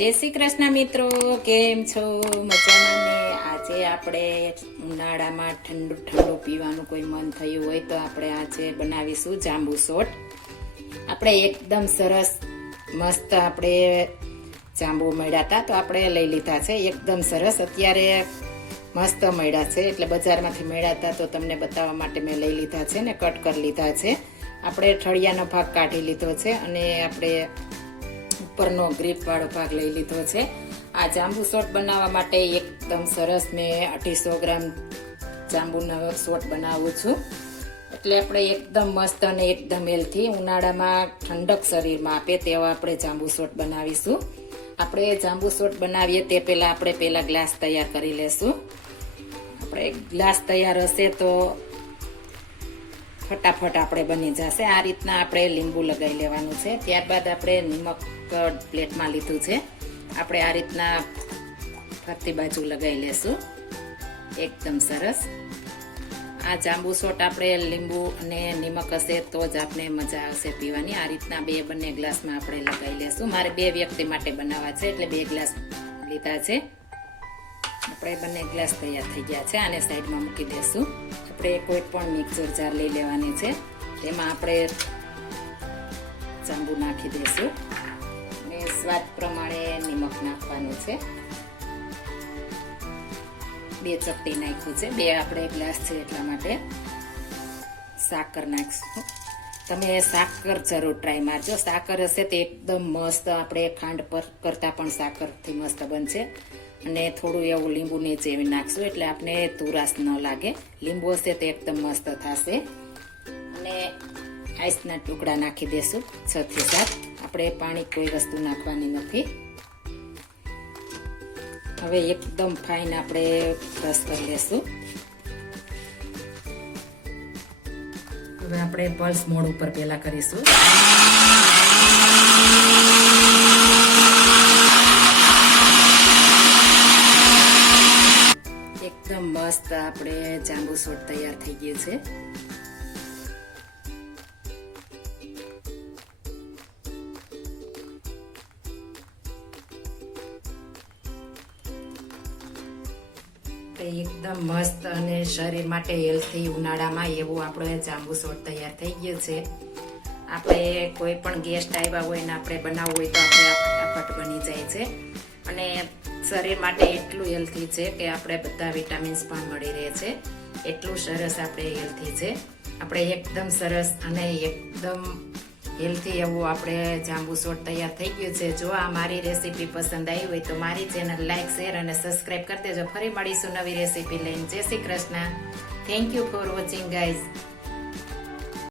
જય શ્રી કૃષ્ણ મિત્રો, કેમ છો? મજામાં ને? આજે આપણે ઉનાળામાં ઠંડુ ઠંડુ પીવાનું કોઈ મન થયું હોય તો આપણે આજે બનાવીશું જાંબુ સોટ આપણે એકદમ સરસ, મસ્ત આપણે જાંબુ મળ્યા હતા તો આપણે લઈ લીધા છે. એકદમ સરસ, અત્યારે મસ્ત મળ્યા છે. એટલે બજારમાંથી મળ્યા હતા તો તમને બતાવવા માટે મેં લઈ લીધા છે ને, કટ કરી લીધા છે. આપણે ઠળિયાનો ભાગ કાઢી લીધો છે અને આપણે ઉપરનો ગ્રીપ વાળો ભાગ લઈ લીધો છે. આ જાંબુ શોટ બનાવવા માટે એકદમ સરસ મેં અઢીસો ગ્રામ જાંબુનો સોટ બનાવું છું. એટલે આપણે એકદમ મસ્ત અને એકદમ હેલ્થી ઉનાળામાં ઠંડક શરીરમાં આપે તેવા આપણે જાંબુ શોટ બનાવીશું. આપણે જાંબુ શોટ બનાવીએ તે પહેલાં આપણે પહેલાં ગ્લાસ તૈયાર કરી લેશું. આપણે ગ્લાસ તૈયાર હશે તો ફટાફટ આપણે બની જશે. આ રીતના આપણે લીંબુ લગાવી લેવાનું છે. ત્યારબાદ આપણે નિમક પ્લેટમાં લીધું છે. આપણે આ રીતના ફરતી બાજુ લગાવી લેશું. એકદમ સરસ. આ જાંબુ સોટ આપણે લીંબુ અને નિમક હશે તો જ આપણે મજા આવશે પીવાની. આ રીતના બે બંને ગ્લાસમાં આપણે લગાવી લેશું. મારે બે વ્યક્તિ માટે બનાવવા છે, એટલે બે ગ્લાસ લીધા છે. આપણે બંને ગ્લાસ તૈયાર થઈ ગયા છે. આને સાઈડમાં મૂકી દેશું આપણે કોઈ પણ મિક્સર જાર લઈ લેવાની છે. તેમાં આપણે જાંબુ નાખી દઈશું. અને સ્વાદ પ્રમાણે નિમક નાખવાનું છે. બે ચપટી નાખ્યું છે. બે આપણે ગ્લાસ છે એટલા માટે. સાકર નાખશું. તમે સાકર જરૂર ટ્રાય મારજો. સાકર હશે તે એકદમ મસ્ત આપણે ખાંડ પર કરતાં પણ સાકરથી મસ્ત બનશે. અને થોડું એવું લીંબુ નીચે નાખશું એટલે આપણે તુરાસ ન લાગે. લીંબુ હશે તો એકદમ મસ્ત થશે. અને આઈસના ટુકડા નાખી દેશું છ થી સાત. આપણે પાણી કોઈ વસ્તુ નાખવાની નથી. હવે એકદમ ફાઇન આપણે બ્રશ કરી લેશું. હવે આપણે પલ્સ મોડ ઉપર પહેલાં કરીશું એકદમ મસ્ત આપણે જાંબુ સોટ તૈયાર થઈ ગયું છે. એકદમ મસ્ત અને શરીર માટે હેલ્થી ઉનાળામાં એવું આપણે જાંબુ સોટ તૈયાર થઈ ગયો છે. આપણે કોઈ પણ ગેસ્ટ આવ્યા હોય ને આપણે બનાવવું હોય તો આપણે ફટાફટ બની જાય છે. અને શરીર માટે એટલું હેલ્થી છે કે આપણે બધા વિટામિન્સ પણ મળી રહે છે. એટલું સરસ આપણે હેલ્થી છે. આપણે એકદમ સરસ અને એકદમ હેલ્થી એવું આપણે જાંબુ સોટ તૈયાર થઈ ગયું છે. જો આ મારી રેસીપી પસંદ આવી હોય તો મારી ચેનલ લાઇક શેર અને સબસ્ક્રાઈબ કરી દેજો. ફરી મળીશું નવી રેસીપી લઈને. જય Shri Krishna. Thank you for watching guys